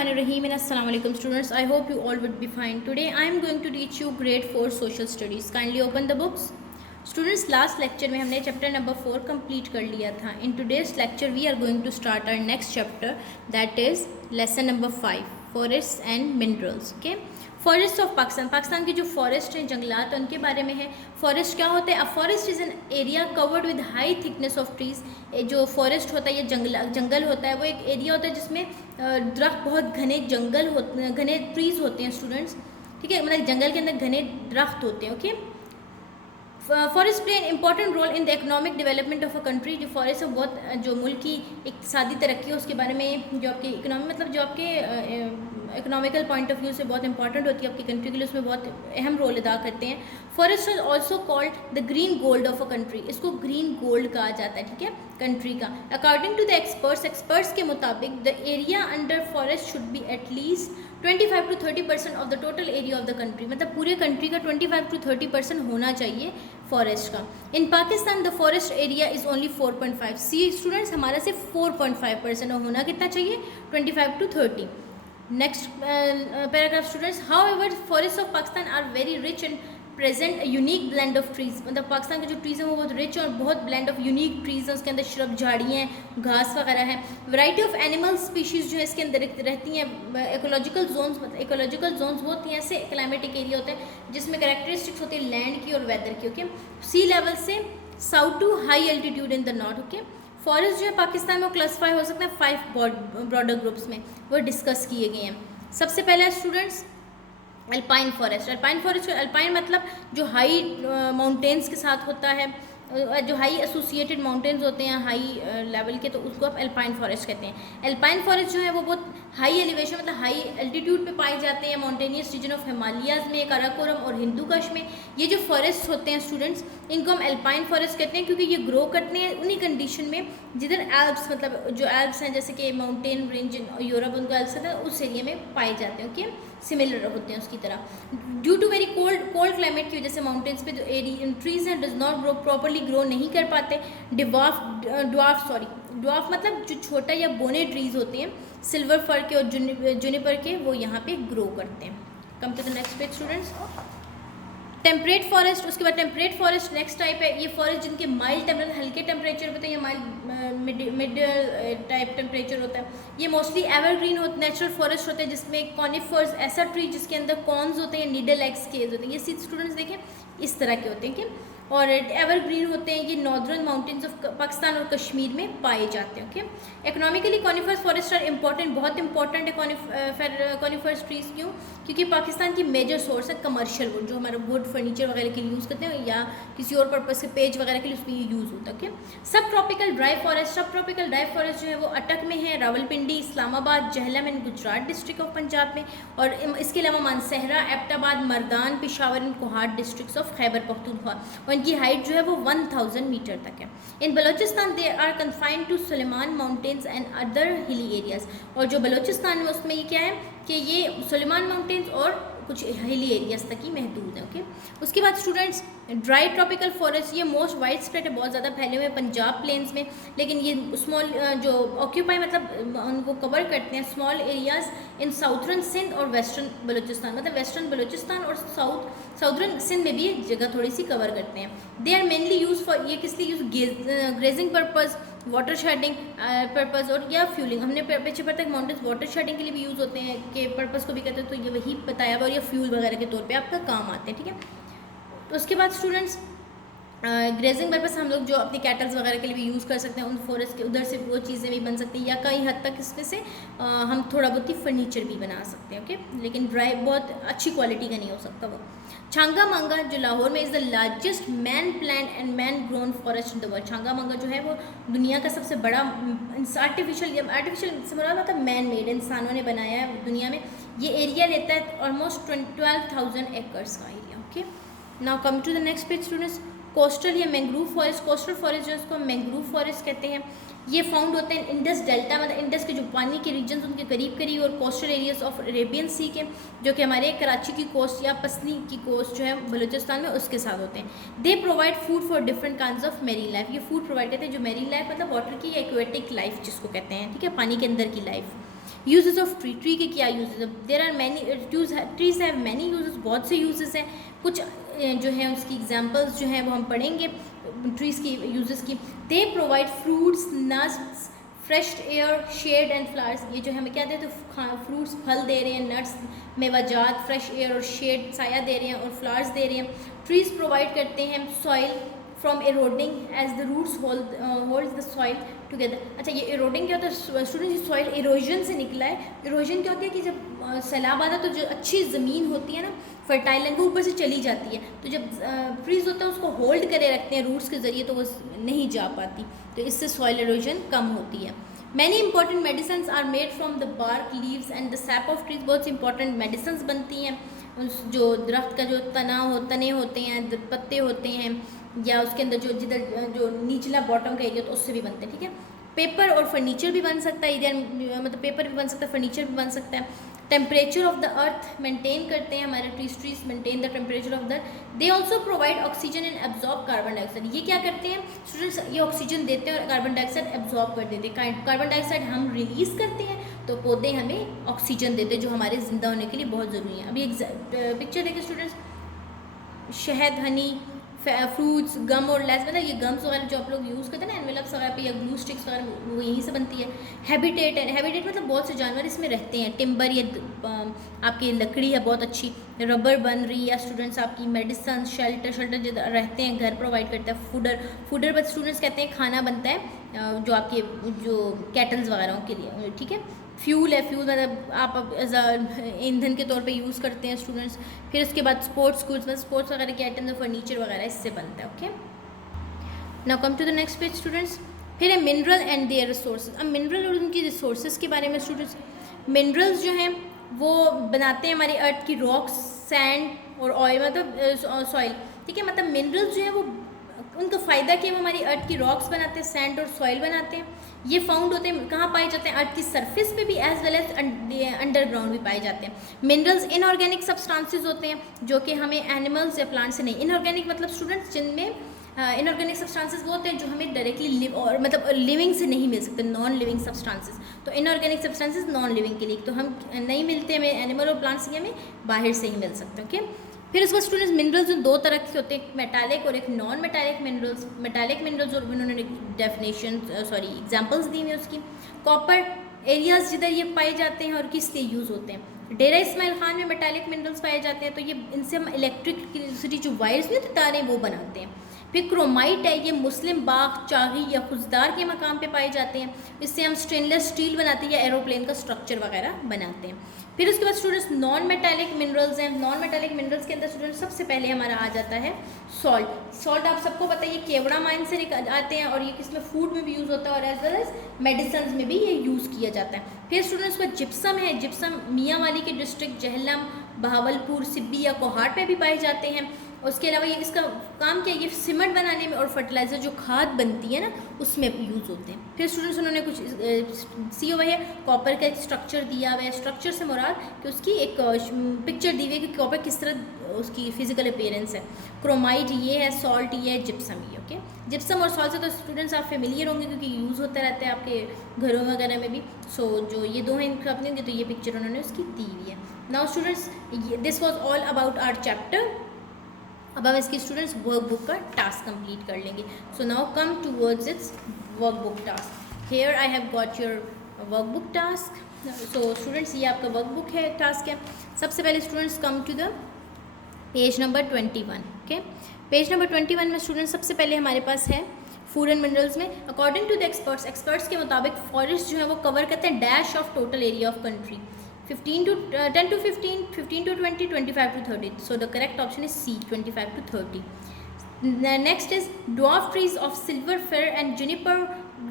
Bismillahirrahmanirrahim and Assalamu alaikum students. I hope you all would be fine. Today I am going to teach you grade 4 social studies. Kindly open the books. Students, last lecture में हमने chapter number 4 complete कर लिया था. In today's lecture we are going to start our next chapter, that is lesson number 5, forests and minerals. Okay. Forest of Pakistan, Pakistan की जो forest हैं, जंगलात, उनके बारे में है. फॉरेस्ट क्या होता है? A forest is an area covered with high thickness of trees. जो फॉरेस्ट होता है, ये जंगल होता है, वो एक एरिया होता है जिसमें दरख्त, बहुत घने जंगल होते, घने ट्रीज होते हैं स्टूडेंट्स. ठीक है, मतलब जंगल के अंदर घने दरख्त होते हैं. Okay. Forest play an important role in the economic development of a country. जो फॉरेस्ट है बहुत, जो मुल्क की इक़्तिसादी तरक्की है उसके बारे में, जो आपकी इकोनॉमी, मतलब जो आपके इकोनॉमिकल पॉइंट ऑफ व्यू से बहुत इंपॉर्टेंट होती है आपकी कंट्री के लिए, उसमें बहुत अहम रोल अदा करते हैं. Forest is also called the green gold of a country. इसको ग्रीन गोल्ड कहा जाता है. ठीक है, कंट्री का. अकॉर्डिंग टू द एक्सपर्ट्स के मुताबिक the area under forest should be at least 25 to 30% of the total area of the country. मतलब पूरे कंट्री का 25 to 30% होना चाहिए फॉरेस्ट का. In Pakistan the forest area is only 4.5. See students, हमारा सिर्फ 4.5% होना कितना चाहिए? 25 to 30. Next paragraph students. However forest of Pakistan are very rich and present unique blend of trees. मतलब पाकिस्तान के जो ट्रीज़ हैं वो बहुत रिच और बहुत ब्लेंड ऑफ यूनिक ट्रीज़ हैं. उसके अंदर श्रब, झाड़ियाँ हैं, घास वगैरह है. वैरायटी ऑफ एनिमल स्पीशीज़ जो है इसके अंदर रहती हैं. इकोलॉजिकल जोन्स, मतलब इकोलॉजिकल जोन्स वो होती हैं, ऐसे क्लाइमेटिक एरिया होते हैं जिसमें कैरेक्टरिस्टिक्स होती है लैंड की और वेदर की. ओके. सी लेवल से south to high altitude in the north. Okay. Forest जो है पाकिस्तान में क्लासीफाई हो सकते हैं 5 ब्रॉडर ग्रुप्स में, वो डिस्कस किए गए हैं. सबसे पहला स्टूडेंट्स अल्पाइन फॉरेस्ट. अल्पाइन मतलब जो हाई माउंटेन्स के साथ होता है, जो हाई एसोसिएटेड माउंटेन्स होते हैं हाई लेवल के, तो उसको आप अल्पाइन फॉरेस्ट कहते हैं. अल्पाइन फॉरेस्ट जो है वो बहुत हाई एलिवेशन, मतलब हाई एल्टीट्यूड पे पाए जाते हैं, माउंटेनियस रीजन ऑफ हिमालयाज़ में, काराकोरम और हिंदू कश में. ये जो फॉरेस्ट होते हैं स्टूडेंट्स, इनको हम अल्पाइन फॉरेस्ट कहते हैं क्योंकि ये ग्रो करते हैं उन्हीं कंडीशन में जिधर एल्प्स, मतलब जो एल्प्स हैं जैसे कि माउंटेन रेंज यूरोप, उनको एल्प्स कहते हैं, उस एरिया में पाए जाते हैं. ओके, सिमिलर होते हैं उसकी तरह. Due to very cold climate की वजह से माउंटेन्स पे जो ट्रीज हैं does not grow properly, grow नहीं कर पाते. ड्वार्फ मतलब जो छोटा या बोने ट्रीज होते हैं, सिल्वर फर के और जूनिपर के, वो यहाँ पे ग्रो करते हैं. Come to the next page students. Temperate forest. उसके बाद टेम्परेट फॉरेस्ट नेक्स्ट टाइप है. ये फॉरेस्ट जिनके माइल्ड टेम्परेचर, हल्के टेम्परेचर होते हैं या माइल्ड मिड टाइप टेम्परेचर होता है. ये मोस्टली एवरग्रीन होते, नेचुरल फॉरेस्ट होते हैं जिसमें कॉनिफर्स, ऐसा ट्री जिसके अंदर कॉन्स होते हैं, नीडल एक्स केज होते हैं. ये सीध स्टूडेंट्स देखें इस तरह के होते हैं कि, और एवरग्रीन होते हैं. ये नॉर्दर्न माउंटेन्स ऑफ पाकिस्तान और कश्मीर में पाए जाते हैं. Okay. Economically conifers forest are important, बहुत इंपॉर्टेंट है कॉनिफर्स ट्रीज. क्यों? क्योंकि पाकिस्तान की मेजर सोर्स है कमर्शियल वुड, जो हमारा वुड फर्नीचर वगैरह के लिए यूज़ करते हैं या किसी और पर्पज़ के पेज वगैरह के लिए उसमें ये यूज़ होता है. ओके. सब ट्रॉपिकल ड्राई फॉरेस्ट. सब ट्रॉपिकल ड्राई फॉरेस्ट जो है वो अटक में है, Rawalpindi, Islamabad, Jhelum and Gujarat district of Punjab में, और इसके अलावा Mansehra, Abbottabad, Mardan, Peshawar and Kohat districts of Khyber Pakhtunkhwa. और इनकी हाइट जो है वो 1000 मीटर तक है. In Balochistan they are confined to Sulaiman mountains and other hilly areas. और जो बलोचिस्तान में उसमें ये क्या है कि ये सुलेमान माउंटेन्स और कुछ हिली एरियाज़ तक ही महदूद है. ओके. उसके बाद स्टूडेंट्स ड्राई ट्रॉपिकल फॉरेस्ट. ये मोस्ट वाइड स्प्रेड है, बहुत ज़्यादा फैले हुए हैं पंजाब प्लेन्स में, लेकिन ये स्मॉल जो ऑक्यूपाई, मतलब उनको कवर करते हैं small areas in southern Sindh और वेस्टर्न बलूचिस्तान. मतलब वेस्टर्न बलूचिस्तान और साउथर्न सिंध में भी ये जगह थोड़ी सी कवर करते हैं. They are mainly use for, ये किस लिए use, grazing purpose, water shedding purpose और या फ्यूलिंग. हमने पीछे पर तक माउंटेन्स वाटर शेडिंग के लिए भी यूज़ होते हैं के पर्पज़ को भी कहते हैं, तो ये वही बताया हुआ, और ये फ्यूल वगैरह के तौर पे आपका काम आते हैं. ठीक है. तो उसके बाद स्टूडेंट्स ग्रेजिंग पर्पज़ हम लोग जो अपने कैटल्स वगैरह के लिए भी यूज़ कर सकते हैं, उन फॉरेस्ट के उधर से वो चीज़ें भी बन सकती हैं, या कई हद तक इसमें से हम थोड़ा बहुत ही फर्नीचर भी बना सकते हैं. ओके. लेकिन ड्राई बहुत अच्छी क्वालिटी का नहीं हो सकता वो. छांगा मांगा जो लाहौर में is the largest man plan and man grown forest in the world. Changa मांगा जो है वो दुनिया का सबसे बड़ा आर्टिफिशियल से बड़ा मतलब मैन मेड, इंसानों ने बनाया है दुनिया में. ये एरिया लेता है ऑलमोस्ट 12,000 एकर्स का area. Okay. Now come to the next page students. Coastal या मैंग्रोव फॉरेस्ट. कोस्टल फॉरेस्ट जो है उसको मैंग्रोव फॉरेस्ट कहते हैं. ये फाउंड होते हैं इंडस डेल्टा, मतलब इंडस के जो पानी के रीजन्स उनके करीब करीब, और कोस्टल एरियाज ऑफ अरेबियन सी के, जो कि हमारे कराची की कोस्ट या पसनी की कोस्ट जो है बलूचिस्तान में, उसके साथ होते हैं. They provide food for different kinds of marine life. ये फूड प्रोवाइड करते हैं जो मेरीन लाइफ, मतलब वाटर की एक्वेटिक लाइफ जिसको कहते हैं. ठीक है, पानी के अंदर की लाइफ. यूजेस ऑफ ट्री के क्या यूजेस है? There are many trees have many uses, बहुत से यूजेस हैं। कुछ जो है उसकी एग्जांपल्स जो हैं वो हम पढ़ेंगे ट्रीज़ की यूजेस की। They provide fruits, nuts, fresh air, shade and flowers. ये जो हमें क्या देते हैं? फ्रूट्स, फल दे रहे हैं, नट्स, मेवाजात, फ्रेश एयर और शेड, साया दे रहे हैं, और फ्लावर्स दे रहे हैं। ट्रीज़ प्रोवाइड करते हैं soil from eroding as the roots holds the soil together। अच्छा, ये eroding क्या होता है स्टूडेंट? ये सॉइल erosion से निकला है। erosion क्या होता है कि जब सैलाब आता है तो जो अच्छी ज़मीन होती है ना, फर्टाइल लैंड, वो ऊपर से चली जाती है। तो जब ट्रीज़ होता है उसको होल्ड करे रखते हैं रूट्स के ज़रिए, तो वो नहीं जा पाती, तो इससे सॉइल erosion कम होती है। Many important medicine are made from the bark, leaves and the sap of trees. बहुत सी इंपॉर्टेंट मेडिसिन बनती हैं जो दरख्त का जो तने होते हैं, पत्ते होते हैं, या उसके अंदर जो जिधर जो निचला बॉटम का एरिया तो उससे भी बनते हैं, ठीक है। पेपर और फर्नीचर भी बन सकता है इधर, मतलब पेपर भी बन सकता है, फर्नीचर भी बन सकता है। Temperature of the earth maintain करते हैं हमारे trees maintain the temperature of the earth. They also provide oxygen and absorb carbon dioxide. ये क्या करते हैं स्टूडेंट्स? ये ऑक्सीजन देते हैं और कार्बन डाइऑक्साइड एब्जॉर्ब कर देते हैं। कार्बन डाइऑक्साइड हम रिलीज करते हैं तो पौधे हमें ऑक्सीजन देते हैं, जो हमारे जिंदा होने के लिए बहुत ज़रूरी है। अभी एक पिक्चर देखिए स्टूडेंट्स, शहद, हनी, फ्रूट्स, गम और लेस, मतलब ये गम्स वगैरह जो आप लोग यूज़ करते हैं ना एनवेलप्स वगैरह पे, या ग्लू स्टिक्स वगैरह, वो यहीं से बनती है। हैबिटेट है, हैबिटेट मतलब बहुत से जानवर इसमें रहते हैं। टिम्बर, ये आपकी लकड़ी है बहुत अच्छी। रबर बन रही है स्टूडेंट्स आपकी। मेडिसन, शेल्टर जो रहते हैं, घर प्रोवाइड करता है। फूडर बट स्टूडेंट्स कहते हैं खाना बनता है जो आपके जो कैटल्स वगैरह के लिए, ठीक है। फ्यूल है, फ्यूल मतलब आप एज ईंधन के तौर पे यूज़ करते हैं स्टूडेंट्स। फिर उसके बाद स्पोर्ट्स गुड्स, मतलब स्पोर्ट्स वगैरह के आइटम्स, फर्नीचर वगैरह इससे बनता है। Okay, now come to the next page students. फिर है मिनरल एंड देयर रिसोर्सेज। अब मिनरल और उनकी रिसोर्सेज के बारे में स्टूडेंट्स, मिनरल्स जो हैं वो बनाते हैं हमारी अर्थ की रॉक्स, सैंड और ऑयल, मतलब सॉइल, ठीक है। मतलब मिनरल्स जो है वो उनका फ़ायदा क्या है? वो हमारी अर्थ की रॉक्स बनाते हैं, सैंड और सॉइल बनाते हैं। ये फाउंड होते हैं कहाँ पाए जाते हैं? अर्थ की सरफेस पे भी एज वेल एज अंडरग्राउंड भी पाए जाते हैं। मिनरल्स इनऑर्गेनिक सब्सटेंसेस होते हैं जो कि हमें एनिमल्स या प्लांट से नहीं। इनऑर्गेनिक मतलब स्टूडेंट्स जिनमें इनऑर्गेनिक सब्सटेंसेस वो होते हैं जो हमें डायरेक्टली और मतलब लिविंग से नहीं मिल सकते, नॉन लिविंग सब्सटेंसेस। तो इनऑर्गेनिक सब्सटेंसेस नॉन लिविंग के लिए तो हम नहीं मिलते हमें एनिमल और प्लांट्स से, हमें बाहर से ही मिल सकते हैं। ओके, फिर उसके बाद स्टूडेंट्स मिनरल्स जो दो तरह के होते हैं, एक मेटालिक और एक non metallic minerals. Metallic minerals और उन्होंने डेफिनेशन एग्जांपल्स दी हैं उसकी। कॉपर एरियाज जिधर ये पाए जाते हैं और किस लिए यूज़ होते हैं? डेरा इस्माइल खान में मेटालिक मिनरल्स पाए जाते हैं, तो ये इनसे हम इलेक्ट्रिसिटी जो वायर्स नहीं होते तारे वो बनाते हैं। फिर क्रोमाइट है, ये मुस्लिम बाग, चागी या खुशदार के मकाम पे पाए जाते हैं। इससे हम स्टेनलेस स्टील बनाते हैं या एरोप्लेन का स्ट्रक्चर वगैरह बनाते हैं। फिर उसके बाद स्टूडेंट्स नॉन मेटालिक मिनरल्स हैं। नॉन मेटालिक मिनरल्स के अंदर स्टूडेंट्स सबसे पहले हमारा आ जाता है सॉल्ट। सॉल्ट आप सबको पता है ये केवड़ा माइन से आते हैं और ये किसमें फूड में भी यूज़ होता है और एज वेल एज मेडिसिन में भी ये यूज़ किया जाता है। फिर स्टूडेंट्स को जिप्सम है। जिप्सम मियांवाली के डिस्ट्रिक्ट जहलम, बहावलपुर, सिब्बी या कोहाट पे भी पाए जाते हैं। उसके अलावा ये इसका काम क्या है? ये सीमेंट बनाने में और फर्टिलाइज़र जो खाद बनती है ना उसमें यूज़ होते हैं। फिर स्टूडेंट्स उन्होंने कुछ सी हुआ है, कॉपर का एक स्ट्रक्चर दिया हुआ है। स्ट्रक्चर से मुराद कि उसकी एक पिक्चर दी हुई है कि कॉपर किस तरह उसकी फिजिकल अपीयरेंस है। क्रोमाइट ये है, सॉल्ट ये है, जिप्सम ये। ओके, जिप्सम और सॉल्ट से तो स्टूडेंट्स आप फेमिलियर होंगे क्योंकि यूज़ होता रहता है आपके घरों वगैरह में भी। सो जो ये दो हैं इनका अपने होंगे तो ये पिक्चर उन्होंने उसकी दी हुई है। Now students this was all about our chapter. अब हम इसकी स्टूडेंट्स वर्कबुक का टास्क कंप्लीट कर लेंगे। So now come towards its workbook task. Here I have got your workbook task. So students ये आपका वर्कबुक है, टास्क है। सबसे पहले students come to the page number 21। Okay, page number 21 में स्टूडेंट्स सबसे पहले हमारे पास है फूड एंड मिनरल्स में अकॉर्डिंग टू द एक्सपर्ट्स के मुताबिक फॉरेस्ट जो है वो कवर करते हैं dash of total area of country 10 to 15, 15 to 20, 25 to 30. So the correct option is C, 25 to 30. The next is dwarf trees of silver fir and juniper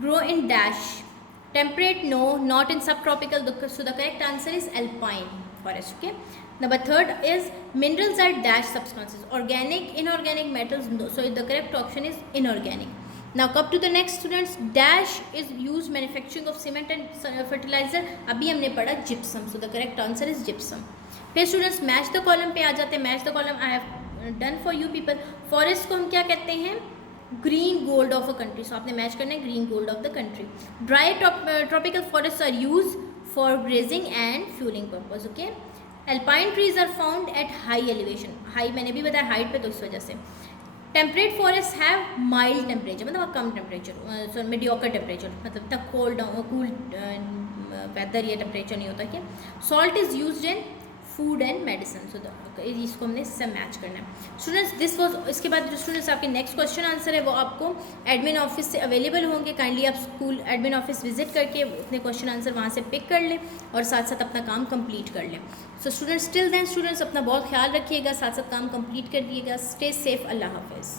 grow in dash. Temperate, no, not in subtropical. So the correct answer is alpine forest. Okay. Number third is minerals are dash substances. Organic, inorganic metals. No. So the correct option is inorganic. Now come to the next students. Dash is used manufacturing of cement and fertilizer. अभी हमने पढ़ा gypsum. So the correct answer is gypsum. फिर students match the column पे आ जाते हैं. Match the column I have done for you people. Forest को हम क्या कहते हैं? Green gold of a country. So आपने match करना है green gold of the country. Dry tropical forests are used for grazing and fueling purpose. Okay. Alpine trees are found at high elevation. High मैंने भी बताया height पे, तो इस वजह से. Temperate forest have mild temperature, मतलब कम टेम्परेचर, सॉरी मीडियोकर टेम्परेचर, मतलब तक कोल्ड कूल वेदर या टेम्परेचर नहीं होता. क्या. Salt is used in food and medicine. So इसको हमने सब मैच करना है. Students this was. इसके बाद जो स्टूडेंट्स आपके नेक्स्ट क्वेश्चन आंसर है वो आपको एडमिन ऑफिस से अवेलेबल होंगे. काइंडली आप स्कूल एडमिन ऑफिस विजिट करके अपने क्वेश्चन आंसर वहाँ से पिक कर लें और साथ साथ अपना काम कंप्लीट कर लें. So students till then students अपना बहुत ख्याल रखिएगा, साथ साथ काम कंप्लीट करिएगा. Stay safe. अल्लाह हाफिज़.